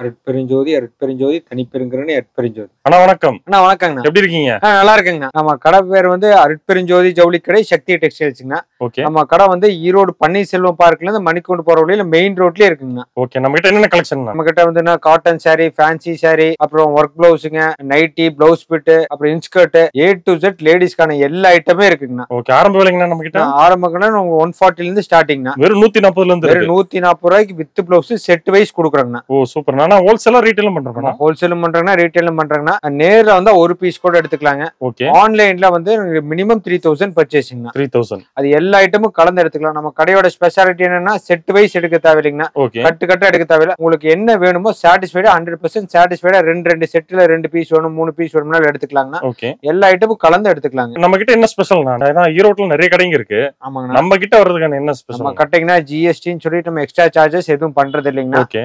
அருட்பெருஞ்சோதி அருட்பெருஞ்சோதி தனிப்பெருங்கருணை அருட்பெருஞ்சோதி. அண்ணா வணக்கம். அண்ணா வணக்கங்கண்ணா. எப்படி இருக்கீங்க? நல்லா இருக்குங்கண்ணா. நம்ம கடை பேர் வந்து அருட்பெருஞ்சோதி ஜவுளி கடை, சக்தி டெக்ஸ்டைல்ஸ்ங்கண்ணா. ஓகே. நம்ம கடை வந்து ஈரோடு பன்னீர்செல்வம் பார்க்ல இருந்து மணிக்கூண்டு போற வழியில மெயின் ரோட்லயே இருக்குங்கண்ணா. ஓகே. நம்ம கிட்ட என்னென்ன கலெக்ஷன்? நம்ம கிட்ட வந்து காட்டன் சாரி, ஃபேன்சி சாரி, அப்புறம் ஒர்க் பிளவுஸுங்க, நைட்டி, பிளவுஸ் பிட், அப்புறம் இன்ஸ்கர்ட், A to Z லேடிஸ்க்கான எல்லா ஐட்டமே இருக்குங்கண்ணா. ஓகே. ஆரம்ப விலைங்கண்ணா நம்ம கிட்ட? ஆரம்பங்கண்ணா 140 இருந்து ஸ்டார்டிங்ண்ணா. வெறும் 140 இருந்து வெறும் 140 ரூபாய்க்கு வித் பிளவுஸ் செட் வைஸ் கொடுக்குறோங்கண்ணா. Oh super. நான் ஹோல்சேலா ரீட்டைலும் பண்றேன். ஹோல்சேலும் பண்றாங்கன்னா ரீட்டைலும் பண்றாங்கன்னா நேர்ல வந்தா ஒரு பீஸ் கூட எடுத்துக்கலாங்க. ஓகே. ஆன்லைன்ல வந்து மினிமம் 3000 பர்ச்சேசிங்னா 3000 அது எல்லா ஐட்டமும் கலந்து எடுத்துக்கலாம். நம்ம கடையோட ஸ்பெஷாலிட்டி என்னன்னா செட் வைஸ் எடுக்க தேவையில்லைங்கண்ணா. ஓகே. கட்டு கட்டா எடுக்க தேவையில்லை. உங்களுக்கு என்ன வேணுமோ சாட்டிஸ்ஃபைடா 100% சாட்டிஸ்ஃபைடா ரெண்டு செட்ல 2 பீஸ் வேணும் 3 பீஸ் வேணும்னாலும் எடுத்துக்கலாங்கண்ணா. ஓகே. எல்லா ஐட்டமும் கலந்து எடுத்துக்கலாங்க. நம்ம கிட்ட என்ன ஸ்பெஷல்னா, ஏன்னா ஈரோட்ல நிறைய கடைங்க இருக்கு. ஆமாங்கண்ணா. நம்ம கிட்ட வர்றதுக்கான என்ன ஸ்பெஷல்? நம்ம கட்டிங்கன்னா ஜிஎஸ்டின்னு சொல்லிட்டு நம்ம எக்ஸ்ட்ரா சார்ஜஸ் எதுவும் பண்றது இல்லைங்கண்ணா. ஓகே.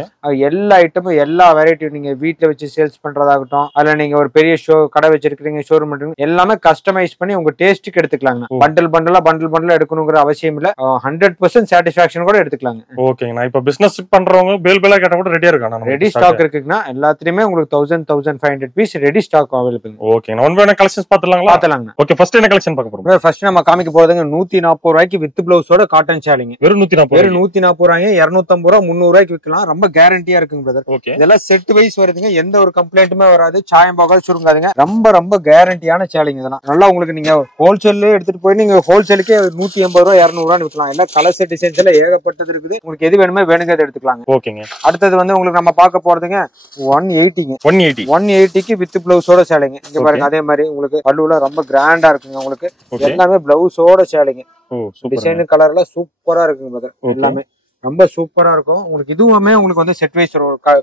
எல்லா ஐட்டமும் எல்லா வெரைட்டி நீங்க வீட்டுல வச்சு சேல்ஸ் பண்றதாகட்டும், அதுல நீங்க ஒரு பெரிய கடை வச்சிருக்கீங்க, ஷோரூம் எல்லாமே கஸ்டமைஸ் பண்ணி உங்க டேஸ்ட்டுக்கு எடுத்துக்கலாங்க. பண்டில் பண்டலா எடுக்கணுங்கிற அவசியம் இல்ல. 100% சாட்டிஸ்பாக்சன் கூட எடுத்துக்கலாங்க. ஓகேங்கண்ணா. இப்ப பிசினஸ் பண்றவங்க பேல் கேட்டா கூட ரெடியா இருக்காங்க. ரெடி ஸ்டாக் இருக்குங்கண்ணா. எல்லாத்துலயுமே உங்களுக்கு 1500 பீஸ் ரெடி ஸ்டாக் அவைலபிள். ஓகேங்கண்ணா. ஒன் பை கலெக்ஷன்ஸ் பாத்துலாங்களா? ஓகே. ஃபர்ஸ்ட் என்ன கலெக்ஷன் பார்க்க போறோம்? ஃபர்ஸ்ட் நம்ம காமிக்க போறதுங்க 140 ரூபாய்க்கு வித் பிளவுஸோட காட்டன் சாலிங்க. வெறும் 140. வெறும் 140 ரூபாய்ங்க. 250 ரூபாய் 300 ரூபாய்க்கு விற்கலாம். ரொம்ப கேரண்டியா இருக்குங்க பிரதர். ஓகே. இதெல்லாம் செட் வைஸ் வருதுங்க. எந்த ஒரு கம்ப்ளைண்ட்டுமே வராது. சாயம் போகாது, சுருங்காதுங்க. ரொம்ப கேரண்டியான சேலிங் இதெல்லாம். நல்லா உங்களுக்கு நீங்க ஹோல்சேல்ல எடுத்துட்டு போய் நீங்க ஹோல்சேலுக்கே 180 ரூபாய் 200 ரூபாய் விற்கலாம். எல்லாம் கலர் செட் டிசைன்ஸ் எல்லாம் ஏகப்பட்டது இருக்குது. உங்களுக்கு எது வேணுமே வேணுங்க எடுத்துக்கலாங்க. ஓகேங்க. அடுத்தது வந்து உங்களுக்கு நம்ம பார்க்க போறதுங்க 180ங்க. 180க்கு வித் பிளவுஸோட சேலைங்க. இங்க பாருங்க, அதே மாதிரி உங்களுக்கு பல்லுல ரொம்ப கிராண்டா இருக்குங்க. உங்களுக்கு எல்லாமே பிளவுஸோட சேலைங்க. டிசைன் கலர் எல்லாம் சூப்பரா இருக்குங்க. எல்லாமே ரொம்ப சூப்பரா இருக்கும். உங்களுக்கு இதுவுமே உங்களுக்கு வந்து செட் வைஸ்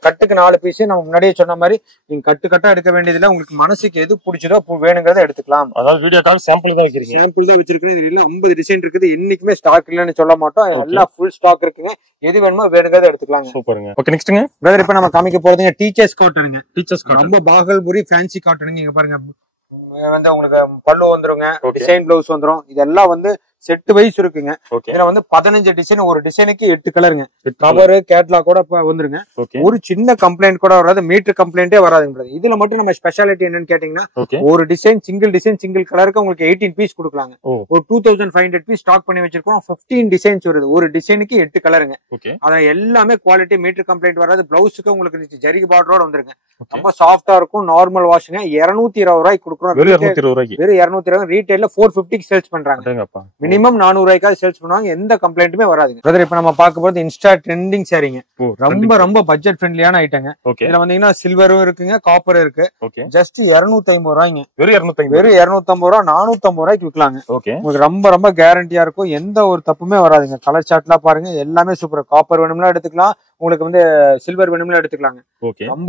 கட்டுக்கு 4 பீஸ். நம்ம முன்னாடியே சொன்ன மாதிரி நீங்க கட்டா எடுக்க வேண்டியதுல உங்களுக்கு மனசுக்கு எது பிடிச்சதோ வேணுங்கிறத எடுத்துக்கலாம். அதாவது வீடியோக்காக சாம்பிள் தான் வைக்கிறீங்க? சாம்பிள் தான் வச்சிருக்கேன். இதுல 50 டிசைன் இருக்குது. என்னைக்குமே ஸ்டாக் இல்லன்னு சொல்ல மாட்டோம். எல்லாம் ஃபுல் ஸ்டாக் இருக்குங்க. எது வேணுமோ வேணுங்கிறத எடுத்துக்கலாம். சூப்பருங்க. ஓகே. நெக்ஸ்ட்ங்க பிரதர், இப்ப நம்ம காமிக்க போறதுங்க டீச்சர்ஸ் காட்டனுங்க. டீச்சர்ஸ் காட்டன் ரொம்ப பாகல்புரி ஃபேன்சி காட்டனுங்க. இங்க பாருங்க, வந்து உங்களுக்கு பல்லு வந்துருங்க, டிசைன் பிளவுஸ் வந்துரும். இதெல்லாம் வந்து செட் வைஸ் இருக்குங்க. இதுல வந்து 15 டிசைன். ஒரு டிசைனுக்கு 8 கலருங்க. கவர் கேட்லாக் கூட வந்துருங்க. ஒரு சின்ன கம்ப்ளைண்ட் கூட வராது. மீட்டர் கம்ப்ளைண்டே வராதுங்க. இதுல மட்டும் நம்ம ஸ்பெஷாலிட்டி என்னன்னு கேட்டீங்கன்னா, ஒரு டிசைன் சிங்கிள் கலருக்கு உங்களுக்கு 18 பீஸ் கொடுக்கலாங்க. ஒரு 2500 பீஸ் ஸ்டாக் பண்ணி வச்சிருக்கோம். 15 டிசைன்ஸ் வருது. ஒரு டிசைனுக்கு 8 கலருங்க. அதுல எல்லாமே குவாலிட்டி, மீட்டர் கம்ப்ளைண்ட் வராது. பிளவுஸுக்கு உங்களுக்கு ஜரி பார்டரோட வந்துருங்க. ரொம்ப சாஃப்டா இருக்கும். நார்மல் வாஷுங்க. 220 ரூபாய்க்கு கொடுக்குறோம். வெறும் 220. ரீட்டைல்ல 450 சேல்ஸ் பண்றாங்க. மினிமம் 400 ரூபாய்க்காக சேல்ஸ் பண்ணுவாங்க. எந்த கம்ப்ளைண்ட்டுமே வராதுங்க. பிரதர், இப்ப நம்ம பார்க்க போறது இன்ஸ்டா ட்ரெண்டிங் சாரிங்க. ரொம்ப பட்ஜெட் ஃப்ரெண்ட்லியான ஐட்டங்க. இதுல வந்தீங்கன்னா சில்வரும் இருக்குங்க, காப்பர் இருக்கு. ஜஸ்ட் 250 ரூபாய்ங்க. வெறும் 250 ரூபாய் 450 ரூபாய்க்கு விற்கலாங்க. உங்களுக்கு ரொம்ப கேரண்டியா இருக்கும். எந்த ஒரு தப்புமே வராதுங்க. கலர் சார்ட்லாம் பாருங்க, எல்லாமே சூப்பர். காப்பர் வேணும்னா எடுத்துக்கலாம். உங்களுக்கு வந்து சில்வர் வேணும்னா எடுத்துக்கலாங்க.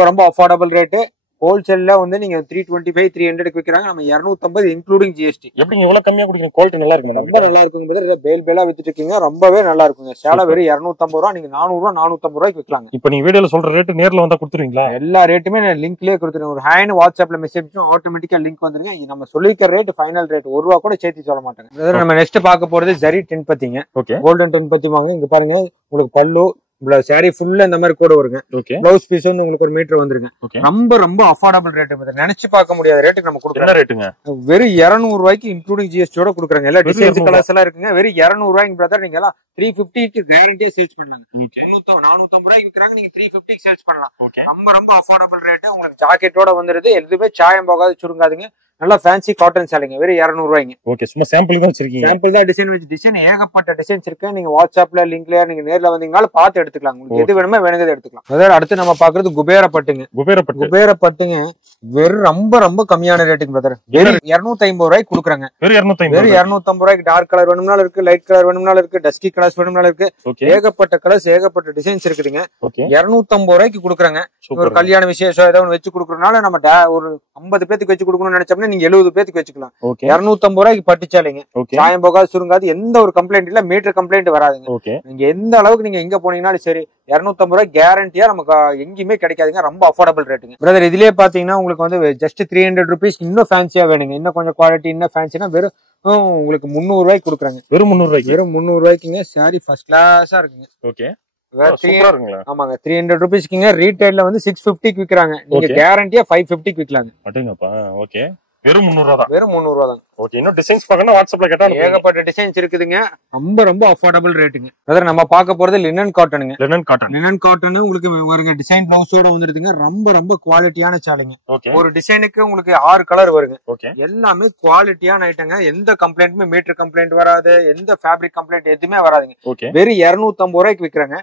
ரொம்ப அஃபோர்டபுள் ரேட்டு. ஹோல்சேல்ல வந்து நீங்க 325 300 விக்கிறாங்க. நம்ம 250 இன்க்ளூடிங் ஜிஎஸ்டி. எப்படிங்க இவ்வளவு கம்மியா குடிக்கிறீங்க? குவாலிட்டி நல்லா இருக்கு. ரொம்ப நல்லா இருக்குங்க. பேலா வித்துட்டு இருக்கீங்க. ரொம்பவே நல்லா இருக்குங்க. சேலை வெறும் 250 ரூபாய். நீங்க 400 ரூபாய் 450 ரூபாய்க்கு விற்கலாங்க. இப்ப நீங்க வீடியோல சொல்ற ரேட் நேர்ல வந்தா கொடுத்துருவீங்களா? எல்லா ரேட்டுமே நான் லிங்க்லயே கொடுத்துருவேன். ஒரு ஹேண்ட் வாட்ஸ்அப்ல மெசேஜ் ஆட்டோமேட்டிக்கா லிங்க் வந்துருங்க. நம்ம சொல்லிக்கிற ரேட் ஃபைனல் ரேட் 1 ரூபா கூட சேர்த்து சொல்ல மாட்டாங்க. நம்ம நெக்ஸ்ட் பார்க்க போறது ஜரி 10 கோல்டன் 10 வாங்க. இங்க பாருங்க, உங்களுக்கு பல்லு சாரி ஃபுல்லா இந்த மாதிரி கூட வருங்க. பிளவுஸ் பீஸ் வந்து உங்களுக்கு 1 மீட்டர் வந்துருங்க. ரொம்ப அஃபோர்டபுள் ரேட். நினைச்சு பார்க்க முடியாத ரேட்டுக்கு நம்ம கொடுக்குறோம். ரேட்டுங்க வெறும் 200 ரூபாய்க்கு இன்க்ளூடிங் ஜிஎஸ்டியோட கொடுக்குறாங்க. எல்லா டிசைன்ஸ் கலர்ஸ் எல்லாம் இருக்குங்க. வெறும் 200 ரூபாய்க்கு பிரதர் நீங்க எல்லாம் 350 கேரண்டியா சேல்ஸ் பண்ணலாங்க. 450 ரூபாய்க்கு விற்கிறாங்க. நீங்க 350 சேல்ஸ் பண்ணலாம். ரொம்ப அஃபோர்டபுள் ரேட். உங்களுக்கு ஜாக்கெட்டோட வந்துருது. எதுவுமே சாயம் போகாது, சுருங்காதுங்க. நல்லா ஃபேன்சி காட்டன் சேலைங்க. வெறும் 200 ரூபாய்ங்க. ஓகே. சும்மா சாம்பிள் தான் வச்சிருக்கீங்க? சாம்பிள் தான். டிசைன் ஏகப்பட்ட டிசைன்ஸ் இருக்கு. நீங்க வாட்ஸ்அப்ல லிங்க்ல நீங்க நேர்ல வந்தீங்கனாலும் பார்த்து எடுத்துக்கலாம். உங்களுக்கு எது வேணுமோ வேணுங்கிறத எடுத்துக்கலாம். அதாவது அடுத்து நம்ம பாக்குறது குபேர பட்டுங்க. குபேர பட்டுங்க வெறும் ரொம்ப கம்மியான ரேட்டுங்க பிரதர். வெறும் 250 ரூபாய்க்கு கொடுக்குறாங்க. வெறும் 250 ரூபாய்க்கு. டார்க் கலர் வேணும்னாலும் இருக்கு, லைட் கலர் வேணும்னாலும் இருக்கு, டஸ்கி கலர்ஸ் வேணும்னாலும் இருக்கு. ஏகப்பட்ட கலர்ஸ், ஏகப்பட்ட டிசைன்ஸ் இருக்குதுங்க. 250 ரூபாய்க்கு கொடுக்குறாங்க. ஒரு கல்யாண விசேஷம் ஏதாவது வச்சு கொடுக்கறதுனால நம்ம ஒரு 50 பேத்துக்கு வச்சு கொடுக்கணும்னு நினைச்சோம்னா நீங்க 70 பேத்துக்கு வச்சுக்கலாம். 250 ரூபாய்க்கு பட்டுச்சாலைங்க. சாயம் போகாது, சுருங்காது. எந்த ஒரு கம்ப்ளைண்ட் இல்ல. மீட்டர் கம்ப்ளைண்ட் வராதுங்க. நீங்க எந்த அளவுக்கு நீங்க எங்க போனீங்கன்னாலும் சரி 250 ரூபாய் கேரண்டியா நமக்கு எங்கேயுமே கிடைக்காதுங்க. ரொம்ப அஃபோர்டபுள் ரேட்டுங்க பிரதர். இதுலயே பாத்தீங்கன்னா உங்களுக்கு வந்து ஜஸ்ட் 300 ருபீஸ் இன்னும் ஃபேன்சியா வேணுங்க. இன்னும் கொஞ்சம் குவாலிட்டி இன்னும் ஃபேன்சினா வெறும் உங்களுக்கு 300 ரூபாய்க்கு கொடுக்குறாங்க. வெறும் 300 ரூபாய்க்கு. வெறும் 300 ரூபாய்க்குங்க. சாரி ஃபர்ஸ்ட் கிளாஸா இருக்குங்க. ஆமாங்க 300 rupeesக்குங்க. ரீட்டைல்ல வந்து 650 விக்கிறாங்க. நீங்க கேரண்டியா 550 விக்கலாங்க. அடேங்கப்பா. ஓகே. வெறும் 300 ரூபாய் தான். வெறும் 300 ரூபாய் தான். ஓகே. இன்னும் டிசைன்ஸ் பார்க்கணும், வாட்ஸ்அப்ல கேட்டா ஏகப்பட்ட டிசைன்ஸ் இருக்குதுங்க. ரொம்ப அஃபோர்டபுள் ரேட்டுங்க. பிரதர் நம்ம பார்க்க போறது லினன் காட்டனுங்க. லினன் காட்டன் உங்களுக்கு வருங்க. டிசைன் பிளவுஸோட வந்துருதுங்க. ரொம்ப குவாலிட்டியான சாலைங்க. ஒரு டிசைனுக்கு உங்களுக்கு 6 கலர் வருங்க. எல்லாமே குவாலிட்டியான ஐட்டங்க. எந்த கம்ப்ளைண்ட்டுமே மீட்டர் கம்ப்ளைண்ட் வராது, எந்த ஃபேப்ரிக் கம்ப்ளைண்ட் எதுவுமே வராதுங்க. வெறும் 250 ரூபாய்க்கு விக்கிறாங்க.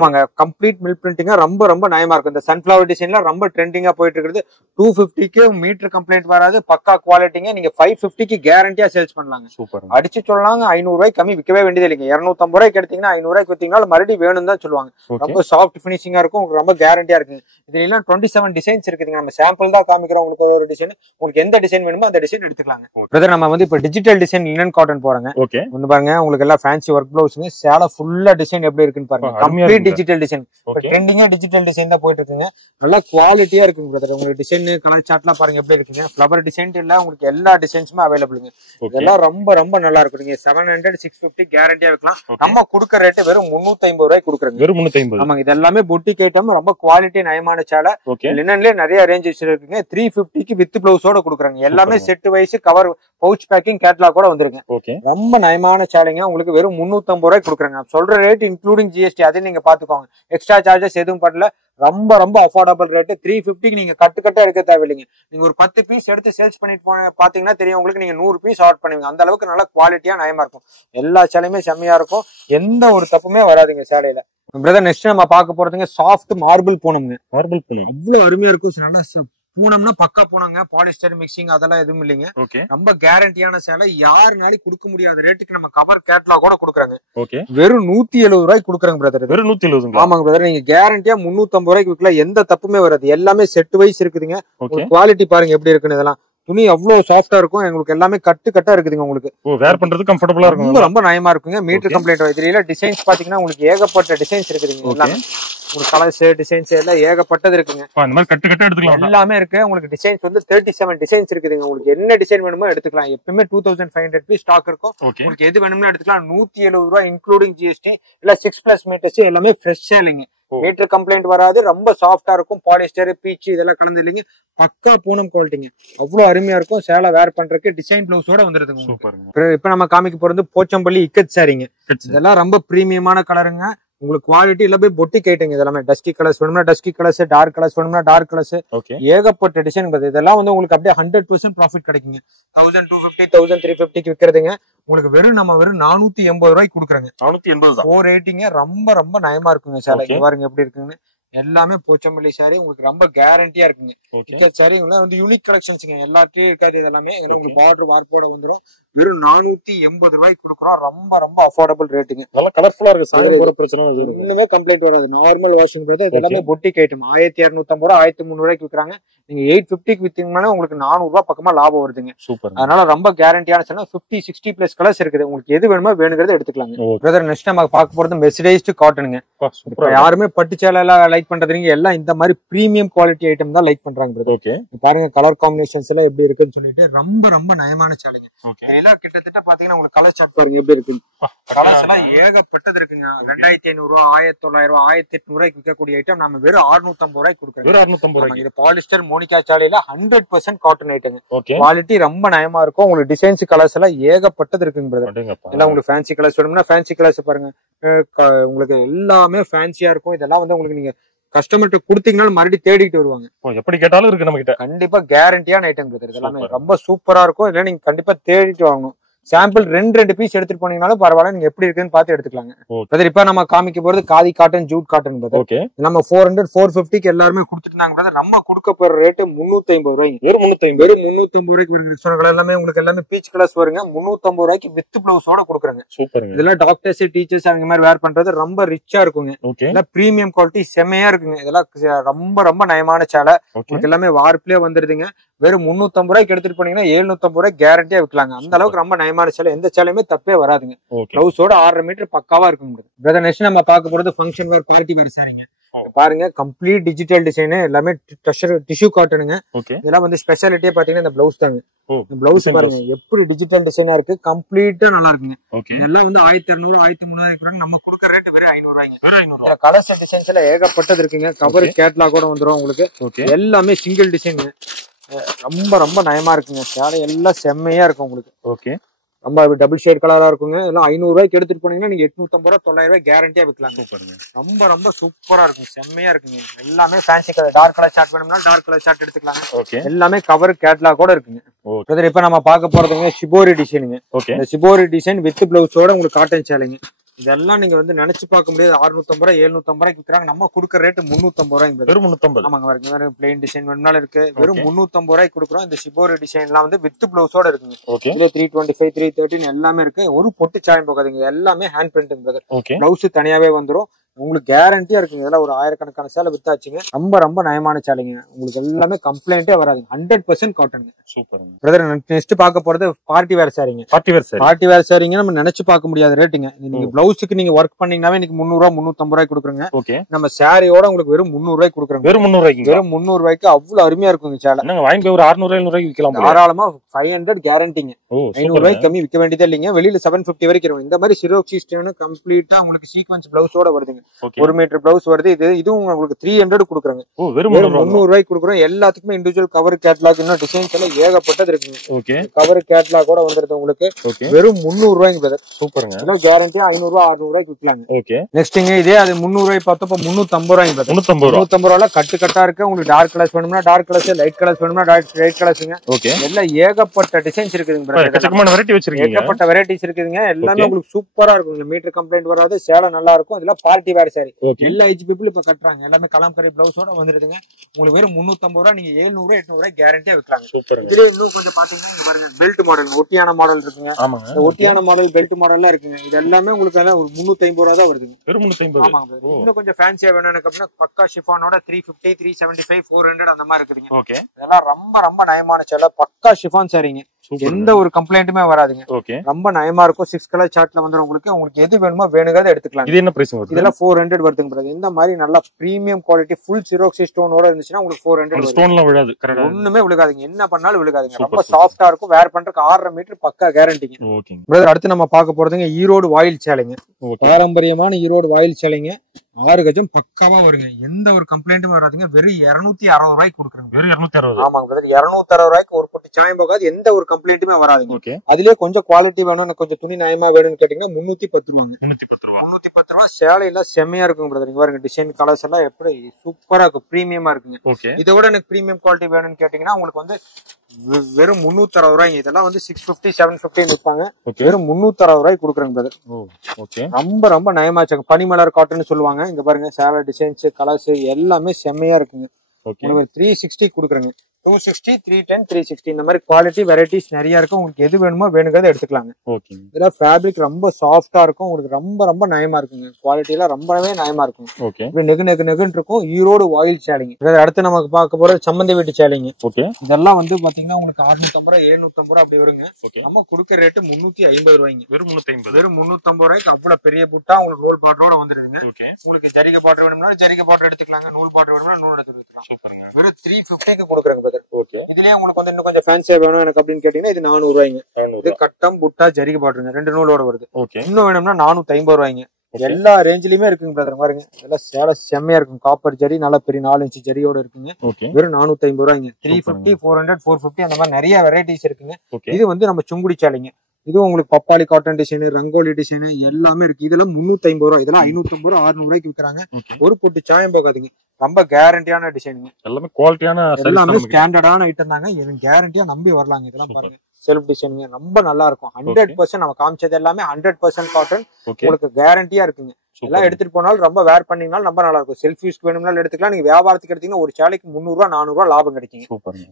ஆமாங்க. கம்ப்ளீட் மில் பிரிண்டிங்கா ரொம்ப நயமா இருக்கும். இந்த சன்ஃபிளவர் டிசைன்ல ரொம்ப ட்ரெண்டிங்கா போயிட்டு இருக்குது. 250க்கு மீட்டர் கம்ப்ளைண்ட் வராது, பக்கா குவாலிட்டிங்க. நீங்க 550க்கு கேரண்டியா சேல்ஸ் பண்ணலாங்க. சூப்பர். அடிச்சு சொல்லலாங்க. 500 ரூபாய்க்கு கம்மி விற்கவே வேண்டியது இல்லைங்க. 250 ரூபாய்க்கு எடுத்தீங்கன்னா 500 ரூபாய்க்கு வித்தீங்கன்னா மறுபடியும் வேணும் தான் சொல்லுவாங்க. ரொம்ப சாஃப்ட் பினிஷிங்கா இருக்கும், ரொம்ப கேரண்டியா இருக்குங்க. இதுல எல்லாம் 27 டிசைன்ஸ் இருக்குதுங்க. நம்ம சாம்பிள் தான் காமிக்கிறோம். உங்களுக்கு ஒரு டிசைன், உங்களுக்கு எந்த டிசைன் வேணுமோ அந்த டிசைன் எடுத்துக்கலாங்க. பிரதர் நம்ம வந்து இப்ப டிஜிட்டல் டிசைன் லினன் காட்டன் போறாங்க. வந்து பாருங்க, உங்களுக்கு எல்லாம் ஃபேன்சி ஒர்க் பிளவுஸ்ங்க. சேலை ஃபுல்லா டிசைன் எப்படி இருக்குன்னு பாருங்க. Complete digital design. ட்ரெண்டிங்கா டிஜிட்டல் டிசைன் தான் போயிட்டு இருக்குங்க. நல்லா குவாலிட்டியா இருக்குங்க பிரதர். உங்களுக்கு டிசைன் கலர் சார்ட்லாம் பாருங்க எப்படி இருக்குங்க. ஃப்ளவர் டிசைன் இல்ல, உங்களுக்கு எல்லா டிசைன்ஸுமே அவைலபிளுங்க. இதெல்லாம் ரொம்ப நல்லா இருக்கும். நீங்க 700 650 கேரண்டியா வைக்கலாம். நம்ம குடுக்குற ரேட் வெறும் 350 ரூபாய்க்கு குடுக்குறோம். வெறும் 350. ஆமாங்க. இது எல்லாமே பொட்டிக் ஐட்டம். ரொம்ப குவாலிட்டி நயமான சேலை. லினன்லயே நிறைய ரேஞ்சஸ் இருக்குங்க. 350க்கு வித் பிளவுஸோட குடுக்குறாங்க. எல்லாமே set wise cover pouch packing catalogue கூட வந்துருங்க. ரொம்ப நயமான சேலைங்க. உங்களுக்கு வெறும் 350 ரூபாய்க்கு குடுக்குறாங்க. சொல்ற ரேட் இன்க்ளூடிங் ஜிஎஸ்டி. அதை நீங்க பாத்துக்கோங்க. எக்ஸ்ட்ரா சார்ஜஸ் எதுவும் பண்ணல. ரொம்ப அஃபோர்டபுள் ரேட். 350க்கு நீங்க கட்டு எடுக்க தேவையில்லைங்க. நீங்க ஒரு 10 பீஸ் எடுத்து சேல்ஸ் பண்ணிட்டு பாத்தீங்கன்னா தெரியும் உங்களுக்கு. நீங்க 100 பீஸ் ஆர்டர் பண்ணுவீங்க. அந்த அளவுக்கு நல்லா குவாலிட்டியா நயமா இருக்கும். எல்லா சேலையுமே செம்மையா இருக்கும். எந்த ஒரு தப்புமே வராதுங்க சேலையில. பிரதர் நெக்ஸ்ட் நம்ம பார்க்க போறதுங்க சாஃப்ட் மார்பிள் பூனம்ங்க. மார்பிள் பூனம் அவ்வளவு அருமையா இருக்கும். நல்லா பூனம்னா பக்கா பூனங்க. பாலிஸ்டர் மிக்சிங் அதெல்லாம் எதுவும் இல்லைங்க. ரொம்ப கேரண்டியான சேலை. யாருனாலும் கொடுக்க முடியாத ரேட்டுக்கு நம்ம கவர் கேட்லாக் கூட கொடுக்குறாங்க. வெறும் 170 ரூபாய்க்கு கொடுக்குறாங்க பிரதர். வெறும் 170. ஆமாங்க பிரதர். நீங்க கேரண்டியா 350 ரூபாய்க்கு விற்கலாம். எந்த தப்புமே வராது. எல்லாமே செட் வைஸ் இருக்குதுங்க. குவாலிட்டி பாருங்க எப்படி இருக்குன்னு. இதெல்லாம் துணி அவ்வளவு சாஃப்டா இருக்கும். உங்களுக்கு எல்லாமே கட்டா இருக்குதுங்க. உங்களுக்கு வேர் பண்றது கம்ஃபர்டபுளா இருக்கும். ரொம்ப நயமா இருக்குங்க. மீட்டர் கம்ப்ளைண்ட் இதுல டிசைன்ஸ் பாத்தீங்கன்னா உங்களுக்கு ஏகப்பட்ட டிசைன்ஸ் இருக்குதுங்க. எல்லாமே உங்களுக்கு கலர்ஸ் டிசைன்ஸ் எல்லாம் ஏகப்பட்டது இருக்குங்க. அந்த மாதிரி கட்டு எடுத்துக்கலாம். எல்லாமே இருக்கு. உங்களுக்கு டிசைன்ஸ் வந்து 37 டிசைன்ஸ் இருக்குதுங்க. உங்களுக்கு என்ன டிசைன் வேணுமோ எடுத்துக்கலாம். எப்பவுமே 2500 பீஸ் ஸ்டாக் இருக்கும். உங்களுக்கு எது வேணுமோ எடுத்துக்கலாம். 170 ரூபாய் இன்க்ளூடிங் ஜிஎஸ்டி. இல்ல 6+ மீட்டர்ஸ் எல்லாமே ஃப்ரெஷ் சேலுங்க. மீட்டர் கம்ப்ளைண்ட் வராது. ரொம்ப சாஃப்டா இருக்கும். பாலிஸ்டர் பீச் இதெல்லாம் கலந்து இல்லைங்க. பக்கா பூனம் குவாலிட்டிங்க. அவ்வளவு அருமையா இருக்கும். சேலை வேர் பண்றதுக்கு டிசைன் பிளவுஸோட வந்துருதுங்க. இப்ப நம்ம காமிக்க போறது போச்சம்பள்ளி இக்கட் சாரிங்க. இதெல்லாம் ரொம்ப பிரீமியமான கலருங்க. உங்களுக்கு குவாலிட்டி எல்லாமே பொட்டிக் ஐட்டங்க. இதெல்லாமே டஸ்கி கலர்ஸ் வேணும்னா டஸ்கி கலர்ஸ், டார்க் கலர்ஸ் வேணும்னா டார்க் கலர்ஸ், ஏகப்பட்ட டிசைன். இதெல்லாம் வந்து உங்களுக்கு அப்படியே 100% ப்ராஃபிட் கிடைக்குங்க. 1250 1350 விற்கிறதுங்க. உங்களுக்கு வெறும் 480 ரூபாய்க்கு கொடுக்குறாங்க. 480 480ங்க. ரொம்ப நயமா இருக்குங்க சேலை. பாருங்க எப்படி இருக்குன்னு. எல்லாமே போச்சம்பள்ளி சாரி. உங்களுக்கு ரொம்ப கேரண்டியா இருக்குங்க. சாரி வந்து யூனிக் கலெக்ஷன்ஸ்ங்க. எல்லாத்தையும் இருக்காது. இதெல்லாமே உங்களுக்கு பார்டர் வார்ப்போட வந்துடும். வெறும் 480 ரூபாய்க்கு கொடுக்குறோம். ரொம்ப அஃபோர்டபுள் ரேட்டுங்க. நல்லா கலர்ஃபுல்லா இருக்கு. ஒண்ணுமே கம்ப்ளைண்ட் வராது. நார்மல் வாஷிங் போது எல்லாமே பொட்டிக் ஐட்டம். 1250 ரூபாய் 1300 ரூபாய்க்கு விற்கிறாங்க. நீங்க 850க்கு வித்தீங்கன்னா உங்களுக்கு 400 ரூபாய் பக்கமா லாபம் வருதுங்க. சூப்பர். அதனால ரொம்ப கேரண்டியான சேலை. 50-60+ கலர்ஸ் இருக்குது. உங்களுக்கு எது வேணுமோ வேணுங்கிறத எடுத்துக்கலாங்க. பிரதர் நெக்ஸ்ட் நம்ம பார்க்க போறது மெர்சரைஸ்ட் காட்டனுங்க. யாருமே பட்டு சேலை எல்லாம் லைக் பண்றதுங்க. எல்லாம் இந்த மாதிரி பிரீமியம் குவாலிட்டி ஐட்டம் தான் லைக் பண்றாங்க பிரதர். பாருங்க கலர் காம்பினேஷன்ஸ் எல்லாம் எப்படி இருக்குன்னு சொல்லிட்டு ரொம்ப நயமான சேலைங்க. கிட்டத்தட்ட பாத்தீங்கன்னா உங்களுக்கு கலர் சார்ட் பாருங்க எப்படி இருக்கு. கலர்ஸ் எல்லாம் ஏகப்பட்டது இருக்குங்க. 2500 ரூபாய் 1900 ரூபாய் 1800 ரூபாய்க்கு விற்கக்கூடிய ஐட்டம் நம்ம வெறும் 650 ரூபாய்க்கு கொடுக்குறோம். இது பாலிஸ்டர் மோனிகா சாலையில 100% காட்டன் ஐட்டங்க. குவாலிட்டி ரொம்ப நயமா இருக்கும். உங்களுக்கு டிசைன்ஸ் கலர்ஸ் எல்லாம் ஏகப்பட்டது இருக்குங்க. எல்லாம் உங்களுக்கு ஃபேன்சி கலர்ஸ் வேணும்னா ஃபேன்சி கலர்ஸ் பாருங்க. உங்களுக்கு எல்லாமே ஃபேன்சியா இருக்கும். இதெல்லாம் வந்து உங்களுக்கு நீங்க கஸ்டமர்கிட்ட கொடுத்தீங்கன்னா மறுபடியும் தேடிட்டு வருவாங்க. எப்படி கேட்டாலும் இருக்கு நம்ம கிட்ட. கண்டிப்பா கேரண்டியான ஐட்டம் இருக்குது. எல்லாமே ரொம்ப சூப்பரா இருக்கும். இல்ல நீங்க கண்டிப்பா தேடிட்டு வாங்கணும். சாம்பிள் 2 பீஸ் எடுத்துட்டு போனீங்கனாலும் பரவாயில்ல. நீங்க எப்படி இருக்குன்னு பார்த்து எடுத்துக்கலாங்க. இப்ப நம்ம காமிக்க போறது காதி காட்டன் ஜூட் காட்டன். நம்ம 400 450க்கு எல்லாருமே கொடுத்துட்டாங்க. நம்ம கொடுக்க போற ரேட் 350 ரூபாய்க்கு. வெறும் 350 ரூபாய்க்கு வருங்க. எல்லாமே உங்களுக்கு எல்லாமே பீச் கலர்ஸ் வருங்க. 350 ரூபாய்க்கு வித் பிளவுஸோட கொடுக்குறாங்க. சூப்பர். இதெல்லாம் டாக்டர்ஸ் டீச்சர்ஸ் அந்த மாதிரி வேர் பண்றது ரொம்ப ரிச்சா இருக்குங்க. இதெல்லாம் பிரீமியம் குவாலிட்டி செம்மையா இருக்குங்க. இதெல்லாம் ரொம்ப நயமான சேலை. உங்களுக்கு எல்லாமே வார்ப்லயே வந்துருதுங்க. வெறும் 350 ரூபாய்க்கு எடுத்துட்டு போனீங்கன்னா 750 ரூபாய்க்கு கேரண்டியா விற்கலாங்க. அந்த அளவுக்கு ரொம்ப நயமான சேலை. எந்த சேலையுமே தப்பே வராதுங்க. பிளவுஸோட 6.5 மீட்டர் பக்காவா இருக்கும். பிரதர் நெக்ஸ்ட் நம்ம பார்க்க போறது ஃபங்க்ஷன் வேர் பார்ட்டி வேர் சாரிங்க. பாருங்க கம்ப்ளீட் டிஜிட்டல் டிசைன் எல்லாமே டிஷ்யூ காட்டனுங்க. இதெல்லாம் வந்து ஸ்பெஷாலிட்டியே பாத்தீங்கன்னா இந்த பிளவுஸ் தாங்க. பிளவுஸ் பாருங்க எப்படி டிஜிட்டல் டிசைனா இருக்கு, கம்ப்ளீட்டா நல்லா இருக்குங்க. இதெல்லாம் வந்து 1200 1300 நம்ம கொடுக்குற ரேட் வெறும் 500 ரூபாய்ங்க. கலர்ஸ் டிசைன்ஸ்ல ஏகப்பட்டது இருக்குங்க. கவர் கேட்லாக் கூட வந்துரும் உங்களுக்கு. எல்லாமே சிங்கிள் டிசைன், ரொம்ப ரொம்ப நயமா இருக்குங்க. சேலை எல்லாம் செம்மையா இருக்கும் உங்களுக்கு. ரொம்ப டபுள் ஷேட் கலரா இருக்குங்க. எல்லாம் 500 ரூபாய்க்கு எடுத்துட்டு போனீங்கன்னா நீங்க 850 ரூபாய் 900 ரூபாய் கேரண்டியா விற்கலாம். ரொம்ப ரொம்ப சூப்பரா இருக்கும், செம்மையா இருக்குங்க. எல்லாமே fancy colour, dark colour short வேணும்னா டார்க் கலர் ஷார்ட் எடுத்துக்கலாம். எல்லாமே கவர் கேட்லாக் கூட இருக்குங்க. இப்ப நம்ம பார்க்க போறதுங்க ஷிபோரி டிசைனுங்க. இந்த ஷிபோரி டிசைன் வித் பிளவுஸோட உங்களுக்கு காட்டன் சேலைங்க. இதெல்லாம் நீங்க வந்து நினைச்சு பார்க்க முடியாது. 650 ரூபாய் 750 ரூபாய்க்கு விற்கிறாங்க. நம்ம கொடுக்குற ரேட் 350 ரூபாய்ங்க. வெறும் 350. ஆமாங்க. வேற பிளெயின் டிசைன் வேணும்னாலும் இருக்கு. வெறும் 350 ரூபாய்க்கு கொடுக்குறோம். இந்த ஷிபோரி டிசைன் எல்லாம் வந்து வித் பிளவுஸோட இருக்குங்க. இதுல 325 313 எல்லாமே இருக்கு. ஒரு பொட்டு சாயம் போகாதீங்க. எல்லாமே ஹேண்ட் பிரிண்டிங் பிரதர். பிளவுஸ் தனியாவே வந்துரும். உங்களுக்கு கேரண்டியா இருக்குங்க. இதெல்லாம் ஒரு 1000கணக்கான சேலை வித்தாச்சுங்க. ரொம்ப ரொம்ப நயமான சேலைங்க. உங்களுக்கு எல்லாமே கம்ப்ளைண்டே வராதுங்க. 100% காட்டனுங்க. Super brother. நெக்ஸ்ட் பார்க்க போறது பார்ட்டி வேர் சாரிங்க. பார்ட்டி வேர் சாரிங்க நம்ம நினைச்சு பார்க்க முடியாத ரேட்டுங்க. நீங்க பிளவுஸுக்கு நீங்க ஒர்க் பண்ணீங்கன்னாவே இன்னைக்கு 300 ரூபாய் 350 ரூபாய் கொடுக்குறோங்க. நம்ம சாரியோட உங்களுக்கு வெறும் 300 ரூபாய்க்கு கொடுக்குறோங்க. வெறும் 300 ரூபாய்க்கு. வெறும் 300 ரூபாய்க்கு அவ்வளவு அருமையா இருக்குங்க சேலை. நீங்க வாங்கி ஒரு 600 700 ரூபாய்க்கு விக்கலாம். தாராளமா 500 கேரண்டிங்க. 500 ரூபாய்க்கு கம்மி விற்க வேண்டியதே இல்லைங்க. வெளியில 750 வரைக்கும் இருக்கும். இந்த மாதிரி சிரோக்சி ஸ்டோன் கம்ப்ளீட்டா உங்களுக்கு சீக்வென்ஸ் பிளவுஸோட வருதுங்க. 1 மீட்டர் பிளவுஸ் வருது. இதுவும் உங்களுக்கு 300 கொடுக்குறாங்க. வெறும் 300 ரூபாய்க்கு கொடுக்குறோம். எல்லாத்துக்குமே இண்டிவிஜுவல் கவர் கேட்லாக் இன்னும் டிசைன்ஸ் எல்லாம் ஏகப்பட்டது இருக்குங்க. கவர் கேட்லாக் கூட வந்துருது உங்களுக்கு. வெறும் 300 ரூபாய்க்கு பிரதர். சூப்பருங்க. இதெல்லாம் கேரண்டியா 500 ரூபாய் 600 ரூபாய்க்கு விற்கலாங்க. நெக்ஸ்ட்ங்க இதே அது 300 ரூபாய் பார்த்தப்ப 350 ரூபாய்க்கு பிரதர். 350 ரூபாய்ல கட்டு கட்டா இருக்கு. உங்களுக்கு டார்க் கலர்ஸ் வேணும்னா டார்க் கலர்ஸ், லைட் கலர்ஸ் வேணும்னா லைட் கலர்ஸ்ங்க. எல்லாம் ஏகப்பட்ட டிசைன்ஸ் இருக்குதுங்க பிரதர். ஏகப்பட்ட வெரைட்டிஸ் இருக்குதுங்க. எல்லாமே உங்களுக்கு சூப்பரா இருக்கும். மீட்டர் கம்ப்ளைண்ட் வராது. சேலை நல்லா இருக்கும். இதெல்லாம் பார்ட்டி வேர் சாரி. எல்லா ஏஜ் பீப்புள் இப்ப கட்டுறாங்க. எல்லாமே கலம்கரி பிளவுஸோட வந்துருதுங்க. உங்களுக்கு வெறும் 350 ரூபாய் நீங்க 700 800 ரூபாய் கேரண்டியா விற்கலாம். இதுல இன்னும் கொஞ்சம் பாத்தீங்கன்னா பாருங்க பெல்ட் மாடல், ஒட்டியான மாடல் இருக்குங்க. ஒட்டியான மாடல் பெல்ட் மாடல்லாம் இருக்குங்க. இது எல்லாமே உங்களுக்கு ஒரு 350 ரூபாய் தான் வருதுங்க. வெறும் 350. ஆமாங்க. இன்னும் கொஞ்சம் ஃபேன்சியா வேணும் எனக்கு அப்படின்னா பக்கா ஷிஃபானோட 350 375 400 அந்த மாதிரி இருக்குதுங்க. இதெல்லாம் ரொம்ப ரொம்ப நயமான சேலை. பக்கா ஷிஃபான் சாரிங்க. எந்த ஒரு கம்ப்ளைண்ட்டுமே வராதுங்க. ரொம்ப நயமா இருக்கும். 6 கலர் சார்ட்ல வந்துரும். உங்களுக்கு எது வேணுமோ வேணுங்கிறத எடுத்துக்கலாம். இது என்ன பிரைஸ் வருது? இதெல்லாம் 400 வருதுங்க பிரதர். இந்த மாதிரி நல்ல பிரீமியம் குவாலிட்டி ஃபுல் சிரோக்சி ஸ்டோனோட இருந்துச்சுன்னா உங்களுக்கு 400 ஸ்டோன்லாம் விழாது. ஒண்ணுமே விழுகாதுங்க. என்ன பண்ணாலும் விழுகாதுங்க. ரொம்ப சாஃப்ட்டா இருக்கும். வேர் பண்றதுக்கு 6.5 மீட்டர் பக்கா கேரண்டிங்க. பிரதர் அடுத்து நம்ம பார்க்க போறதுங்க ஈரோடு வாயில் சேலைங்க. பாரம்பரியமான ஈரோடு வாயில் சேலைங்க. 6 கஜம் பக்காவா வருங்க. எந்த ஒரு கம்ப்ளைண்ட்டுமே வராதுங்க. வெறும் 260 ரூபாய்க்கு கொடுக்குறாங்க. வெறும் 260. ஆமாங்க பிரதர். 260 ரூபாய்க்கு ஒரு பொட்டு சாயம் போகாது. எந்த ஒரு கம்ப்ளைண்ட்டுமே வராதுங்க. அதுலயே கொஞ்சம் குவாலிட்டி வேணும், கொஞ்சம் துணி நியாயமா வேணும்னு கேட்டீங்கன்னா 310 ரூபாங்க. 310 ரூபாய். சேலை எல்லாம் செம்மையா இருக்கும் பிரதர். இங்க பாருங்க டிசைன் கலர்ஸ் எல்லாம் எப்படி சூப்பரா இருக்கும். பிரீமியமா இருக்குங்க. இதோட எனக்கு பிரீமியம் குவாலிட்டி வேணும்னு கேட்டீங்கன்னா உங்களுக்கு வந்து வெறும் 360 ரூபாய்ங்க. இதெல்லாம் வந்து 650 750 விற்பாங்க. வெறும் 360 ரூபாய்க்கு கொடுக்குறாங்க பிரதர். ரொம்ப ரொம்ப நயமாச்சாங்க. பனிமலர் காட்டன் சொல்லுவாங்க. இங்க பாருங்க சேலை டிசைன்ஸ் கலர்ஸ் எல்லாமே செம்மையா இருக்குங்க. 360 கொடுக்குறாங்க. 260 310 360 இந்த மாதிரி குவாலிட்டி வெரைட்டிஸ் நிறைய இருக்கும். உங்களுக்கு எது வேணுமோ வேணுங்கிறத எடுத்துக்கலாங்க. இதெல்லாம் ஃபேப்ரிக் ரொம்ப சாஃப்டா இருக்கும். உங்களுக்கு ரொம்ப ரொம்ப நயமா இருக்குங்க. குவாலிட்டி எல்லாம் ரொம்பவே நயமா இருக்கும். நெகு நெகு நெகுன்னு இருக்கும். ஈரோடு வாயில் சேலைங்க. அடுத்து நமக்கு பார்க்க போறது சம்பந்தி வீட்டு சேலைங்க. இதெல்லாம் வந்து பாத்தீங்கன்னா உங்களுக்கு 650 ரூபாய் 750 ரூபாய் அப்படி வருங்க. நம்ம கொடுக்க ரேட்டு 350 ரூபாய்ங்க. வெறும் 350. வெறும் 350 ரூபாய்க்கு அவ்வளவு பெரிய புட்டா உங்களுக்கு ரோல் பார்டரோட வந்துருதுங்க. உங்களுக்கு ஜரிகை பார்டர் வேணும்னா ஜரிகை பார்டர் எடுத்துக்கலாங்க. நூல் பார்டர் வேணும்னா நூல் எடுத்துக்கலாம். வெறும் 350க்கு கொடுக்குறாங்க. இதுலயே உங்களுக்கு வந்து இன்னும் கொஞ்சம் ஃபேன்சியா வேணும் எனக்கு அப்படின்னு கேட்டீங்கன்னா இது 400 ரூபாய்ங்க. இது கட்டம் புட்டா ஜரிகை பாட்டுருங்க. 2 நூலோட வருது. இன்னும் வேணும்னா 450 ரூபாய்ங்க. எல்லா ரேஞ்சிலுமே இருக்குங்க பிரதர். பாருங்க இதெல்லாம் சேலை செம்மையா இருக்கும். காப்பர் ஜரி நல்லா பெரிய 4 இன்ச் ஜரியோட இருக்குங்க. வெறும் 450 ரூபாய்ங்க. 350 400 450 அந்த மாதிரி நிறைய வெரைட்டிஸ் இருக்குங்க. இது வந்து நம்ம சுங்குடி சேலைங்க. இதுவும் உங்களுக்கு பப்பாளி காட்டன் டிசைன், ரங்கோலி டிசைன் எல்லாமே இருக்கு. இதெல்லாம் 350 ரூபாய். இதெல்லாம் 550 ரூபாய் 600 ரூபாய்க்கு விற்கிறாங்க. ஒரு பொட்டு சாயம் போகாதுங்க. ரொம்ப கேரண்டியான டிசைனுங்க. எல்லாமே குவாலிட்டியான, எல்லாமே ஸ்டாண்டர்டான ஐட்டம் தாங்க. எனக்கு கேரண்டியா நம்பி வரலாங்க. இதெல்லாம் பாருங்க செல்ஃப் டிசைனுங்க. ரொம்ப நல்லா இருக்கும். 100% நம்ம காமிச்சது எல்லாமே 100% காட்டன். உங்களுக்கு கேரண்டியா இருக்குங்க. எல்லாம் எடுத்துட்டு போனாலும் ரொம்ப வேர் பண்ணீங்கனாலும் ரொம்ப நல்லா இருக்கும். செல்ஃப் யூஸ்க்கு வேணும்னாலும் எடுத்துக்கலாம். நீங்க வியாபாரத்துக்கு எடுத்தீங்கன்னா ஒரு சேலைக்கு 300 ரூபாய் 400 ரூபாய் லாபம் கிடைக்குங்க.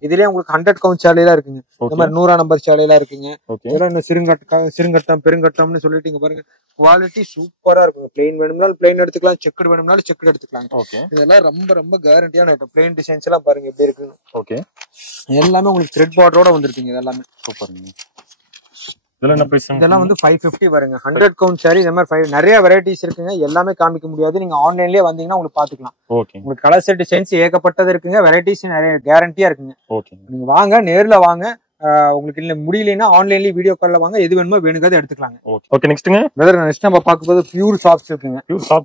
இதுலயே உங்களுக்கு 100 கவுண்ட் சேலையெல்லாம் இருக்குங்க. இந்த மாதிரி 100 நம்பர் சேலையெல்லாம் இருக்குங்க. இதெல்லாம் இன்னும் சிறுங்கட்டம் பெருங்கட்டம்னு சொல்லிட்டு இங்க பாருங்க குவாலிட்டி சூப்பரா இருக்குங்க. பிளெயின் வேணும்னாலும் பிளெயின் எடுத்துக்கலாம். செக்குடு வேணும்னாலும் செக்குடு எடுத்துக்கலாம். இதெல்லாம் ரொம்ப ரொம்ப கேரண்டியான ஐட்டம். பிளெயின் டிசைன்ஸ் எல்லாம் பாருங்க எப்படி இருக்குங்க. எல்லாமே உங்களுக்கு த்ரெட் பார்டரோட வந்துருக்குங்க. இதெல்லாமே சூப்பருங்க. இதெல்லாம் வந்து 550 வருங்க. 100 கவுண்ட் சாரி. இந்த மாதிரி நிறைய வெரைட்டிஸ் இருக்குங்க. எல்லாமே காமிக்க முடியாது. நீங்க ஆன்லைன்லயே வந்தீங்கன்னா உங்களுக்கு பாத்துக்கலாம். உங்களுக்கு கலர் செட் டிசைன்ஸ் ஏகப்பட்டது இருக்குங்க. வெரைட்டிஸ் நிறைய கேரண்டியா இருக்குங்க. நீங்க வாங்க, நேர்ல வாங்க. உங்களுக்கு இல்ல முடியலன்னா ஆன்லைன்லயே வீடியோ கால்ல வாங்க. எது வேணுமோ வேணுங்கிறத எடுத்துக்கலாங்க. ஓகே நெக்ஸ்ட்ங்க பிரதர், நெக்ஸ்ட் நம்ம பார்க்கும்போது பியூர் சாஃப்ட் சில்க்குங்க.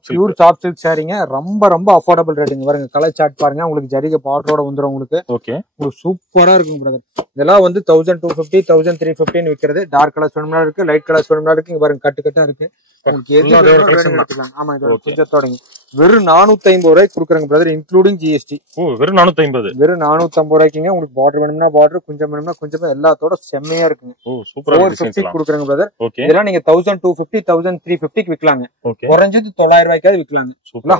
பியூர் சாஃப்ட் சில்க் சாரிங்க. ரொம்ப ரொம்ப அஃபோர்டபிள் ரேட்டுங்க. பாருங்க கலர் சார்ட் பாருங்க. உங்களுக்கு ஜரிகை பார்டரோட வந்துரும். உங்களுக்கு சூப்பரா இருக்குங்க பிரதர். இதெல்லாம் வந்து 1250 1350 விக்கிறது. டார்க் கலர்ஸ் வேணும்னா இருக்கு, லைட் கலர்ஸ் வேணும்னா இருக்கு. இங்க பாருங்க கட்டு கட்டா இருக்கு. உங்களுக்கு எது எடுத்துக்கலாம். ஆமா, இது கொஞ்சத்தோடங்க வெறும் 450 ரூபாய்க்கு கொடுக்குறாங்க பிரதர், இன்க்ளூடிங் ஜிஎஸ்டி. வெறும் 450. வெறும் 450 ரூபாய்க்குங்க. உங்களுக்கு பார்டர் வேணும்னா பார்டர், கொஞ்சம் வேணும்னா கொஞ்சம், எல்லாத்தோட செம்மையா இருக்குங்க. 450 கொடுக்குறாங்க பிரதர். இதெல்லாம் நீங்க 1250 1350 விக்கலாங்க. குறைஞ்சது 900 ரூபாய்க்காவது விக்கலாங்க.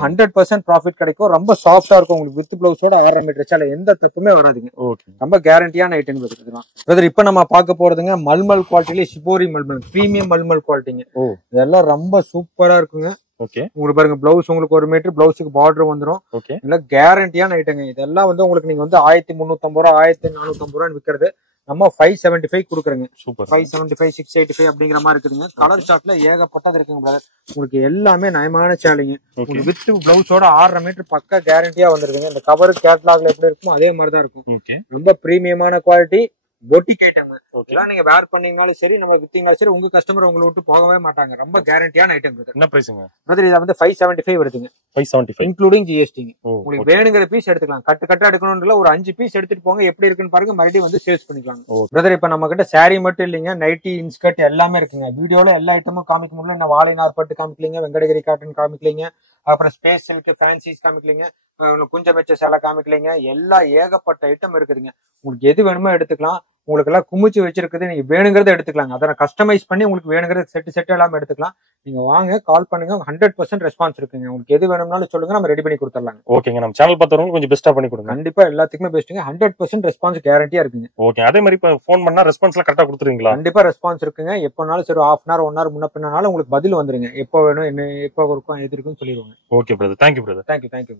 100% ப்ராஃபிட் கிடைக்கும். ரொம்ப சாஃப்டா இருக்கும். உங்களுக்கு வித் பிளவுஸோட 6 மீட்டர் சால எந்த தப்புமே வராதுங்க. ரொம்ப கேரண்டியான ஐட்டம் பிரதர். இப்ப நம்ம பார்க்க போறதுங்க மல்மல் குவாலிட்டில ஷிபோரி மல்மல், பிரீமியம் மல்மல் குவாலிட்டிங்க. இதெல்லாம் ரொம்ப சூப்பரா இருக்குங்க. உங்களுக்கு பாருங்க பிளவுஸ் உங்களுக்கு 1 மீட்டர் பிளவுஸுக்கு பார்டர் வந்துரும். இதெல்லாம் கேரண்டியான ஐட்டங்க. இதெல்லாம் வந்து உங்களுக்கு நீங்க வந்து 1350 ரூபா 1450 ரூபான்னு விக்கிறது நம்ம 575 கொடுக்குறேங்க. 575 685 அப்படிங்கிற மாதிரி இருக்குதுங்க. கலர் சார்ட்ல ஏகப்பட்டது இருக்குங்க பிரதர். உங்களுக்கு எல்லாமே நயமான சேலைங்க. உங்களுக்கு வித் பிளவுஸோட 6.5 மீட்டர் பக்கா கேரண்டியா வந்துருதுங்க. இந்த கவர் கேட்லாக்ல எப்படி இருக்குமோ அதே மாதிரிதான் இருக்கும். ரொம்ப பிரீமியமான குவாலிட்டி பொட்டிக் ஐட்டம். இதெல்லாம் நீங்க வேர் பண்ணீங்கனாலும் சரி, நம்ம வித்தீங்கனாலும் சரி, உங்க கஸ்டமர் உங்களை விட்டு போகவே மாட்டாங்க. ரொம்ப கேரண்டியான ஐட்டம் பிரதர். என்ன பிரைஸ்ங்க பிரதர்? இத வந்து 575 வருதுங்க. 575 இன்க்ளூடிங் ஜிஎஸ்டிங்க. உங்களுக்கு வேணுங்கிற பீஸ் எடுத்துக்கலாம். கட்டு எடுக்கணும்ன்றல ஒரு 5 பீஸ் எடுத்துட்டு போங்க. எப்படி இருக்குன்னு பாருங்க, மறுபடியும் வந்து சேல்ஸ் பண்ணிக்கலாம். பிரதர், இப்ப நம்ம கிட்ட சாரி மட்டும் இல்லைங்க, நைட்டி, இன்ஸ்கர்ட் எல்லாமே இருக்குங்க. வீடியோல எல்லா ஐட்டமும் காமிக்க முடியல. என்ன வாழைநார் பட்டு காமிக்கலீங்க, வெங்கடகிரி காட்டன் காமிக்கலீங்க, அப்புறம் ஸ்பேஸ் சில்க் ஃபேன்சிஸ் காமிக்கலீங்க, குஞ்ச மெச்ச சேலை காமிக்கலீங்க. எல்லா ஏகப்பட்ட ஐட்டம் இருக்குதுங்க. உங்களுக்கு எது வேணுமோ எடுத்துக்கலாம். உங்களுக்கு எல்லாம் குமிச்சு வச்சிருக்குது. நீங்க வேணுங்கிறத எடுத்துக்கலாங்க. அதை கஸ்டமைஸ் பண்ணி உங்களுக்கு வேணுங்கிறது செட் எல்லாமே எடுத்துக்கலாம். நீங்க வாங்க, கால் பண்ணுங்க. 100% ரெஸ்பான்ஸ் இருக்குங்க. உங்களுக்கு எது வேணும்னாலும் சொல்லுங்க, நம்ம ரெடி பண்ணி கொடுத்துடலாங்க. ஓகேங்க. நம்ம சேனல் பார்த்தவங்க கொஞ்சம் பெஸ்டா பண்ணி கொடுங்க. கண்டிப்பா எல்லாத்துக்குமே பெஸ்ட்டுங்க. 100% ரெஸ்பான்ஸ் கேரண்டியா இருக்குங்க. ஓகே. அதே மாதிரி இப்ப ஃபோன் பண்ணா ரெஸ்பான்ஸ்ல கரெக்டா கொடுத்துருவீங்களா? கண்டிப்பா ரெஸ்பான்ஸ் இருக்குங்க. எப்பனாலும் சரி, 1/2 hour 1 hour முன்ன பின்னாலும் உங்களுக்கு பதில் வந்துருங்க. எப்போ வேணும், என்ன எப்போ இருக்கும், எது இருக்குன்னு சொல்லிடுவாங்க. Okay brother. Thank you brother. Thank you.